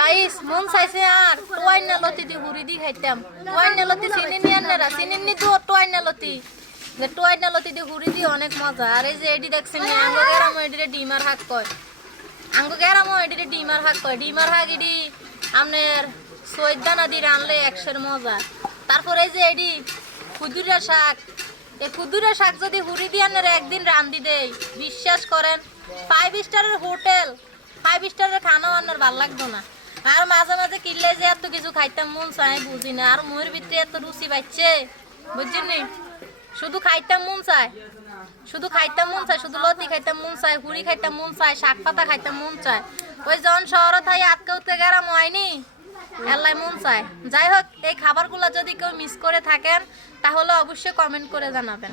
Guys মন চাইছে আর টোয়াইনা লতি দি হুরি দি খাইতাম। টোয়াইনা লতি চিনি নি আনরা চিনি নি তো টোয়াইনা লতি যে টোয়াইনা লতি দি হুরি দি অনেক মজা। আর এই যে এডি দেখছেন আঙ্গো গেরাম এডিরে ডিমার হাক কয়, আঙ্গো গেরাম এডিরে ডিমার হাক কয়। ডিমার হাক এডি আমনের সৈদানা দি রানলে একশের মজা। তারপর এই যে এডি খুদুরা শাক, এই খুদুরা শাক যদি হুরি দি আনরা একদিন রান্দি দেই বিশ্বাস করেন 5 স্টারের হোটেল 5 স্টারের খানা আনার ভাল লাগতো না। আর মাঝে মাঝে কিনলে যে এত কিছু খাইতাম মন চাই বুঝি না। আর মুয়ের ভিতরে এত রুচি পাইছে বুঝছেন নি, শুধু খাইতাম মন চায়, শুধু খাইতাম মন চায়, শুধু লতি খাইতাম মন চায়, হুড়ি খাইতাম মন চায়, শাক পাতা খাইতাম মন চায়। ওই জন শহরে থাই আটকে উঠতে গেরাম হয়নি এলাই মন চায়। যাই হোক এই খাবারগুলো যদি কেউ মিস করে থাকেন তাহলে অবশ্যই কমেন্ট করে জানাবেন।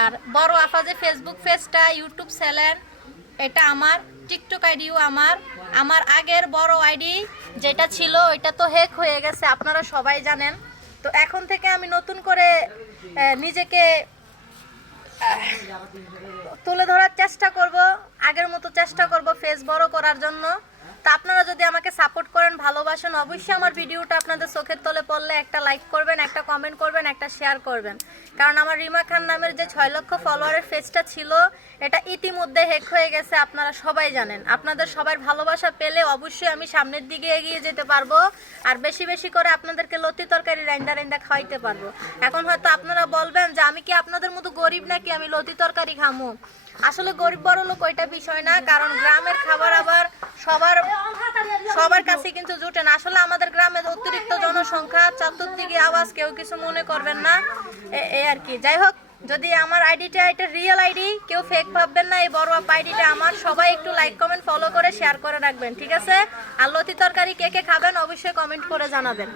আর বড় আপা যে ফেসবুক পেজটা, ইউটিউব চ্যানেল, এটা আমার, টিকটক আইডিও আমার, আমার আগের বড় আইডি যেটা ছিল ওইটা তো হ্যাক হয়ে গেছে আপনারা সবাই জানেন। তো এখন থেকে আমি নতুন করে নিজেকে তুলে ধরার চেষ্টা করব, আগের মতো চেষ্টা করব ফেস বড় করার জন্য। তা আপনারা যদি আমাকে সাপোর্ট করেন, ভালোবাসেন, অবশ্যই আমার ভিডিওটা আপনাদের চোখের তলে পড়লে একটা লাইক করবেন, একটা কমেন্ট করবেন, একটা শেয়ার করবেন। কারণ আমার রিমা খান নামের যে 6 লক্ষ ফলোয়ারের পেজটা ছিল এটা ইতিমধ্যে হ্যাক হয়ে গেছে, আপনারা সবাই জানেন। আপনাদের সবার ভালোবাসা পেলে অবশ্যই আমি সামনের দিকে এগিয়ে যেতে পারবো, আর বেশি বেশি করে আপনাদেরকে লতি তরকারি রাইন্দা রাইন্দা খাওয়াইতে পারবো। এখন হয়তো আপনারা বলবেন যে আমি কি আপনাদের মতো গরিব নাকি আমি লতি তরকারি খামো। আসলে গরিব বড় লোক ওইটা বিষয় না, কারণ গ্রামের খাবার আবার সবার কাছে কিন্তু জুটে না। আসলে আমাদের গ্রামে অতিরিক্ত জনসংখ্যা, চতুর্দিকে আওয়াজ, কেউ কিছু মনে করবেন না এই আর কি। যাই হোক, যদি আমার আইডিটা এটা রিয়েল আইডি, কেউ ফেক ভাববেন না। এই বড় আপ আইডিটা আমার, সবাই একটু লাইক কমেন্ট ফলো করে শেয়ার করে রাখবেন, ঠিক আছে? আর লতি তরকারি কে কে খাবেন অবশ্যই কমেন্ট করে জানাবেন।